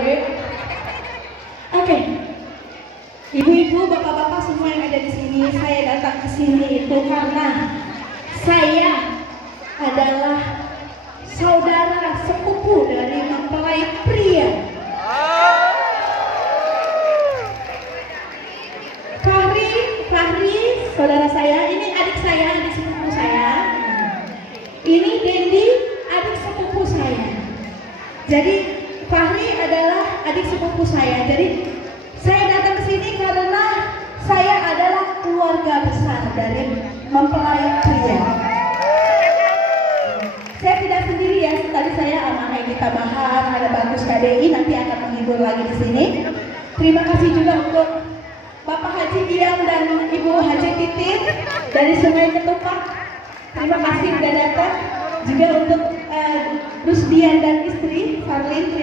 lagi. Oke. Ibu-ibu, bapak-bapak semua yang ada di sini, saya datang ke sini itu karena saya adalah saudara sepupu dari mempelai pria. Fahri, saudara saya, ini adik saya, adik sepupu saya. Ini Dendi, adik sepupu saya. Jadi Fahri adalah adik sepupu saya. Jadi saya datang ke sini karena saya adalah keluarga besar dari mempelai pria. Saya tidak sendiri ya, tadi saya sama Egita Bahar, ada Bagus KDI, nanti akan menghibur lagi di sini. Terima kasih juga untuk Bapak Haji Diam dan Ibu Haji Titin dari Sungai Ketupat. Terima kasih sudah datang. Juga untuk Rusdian dan istri.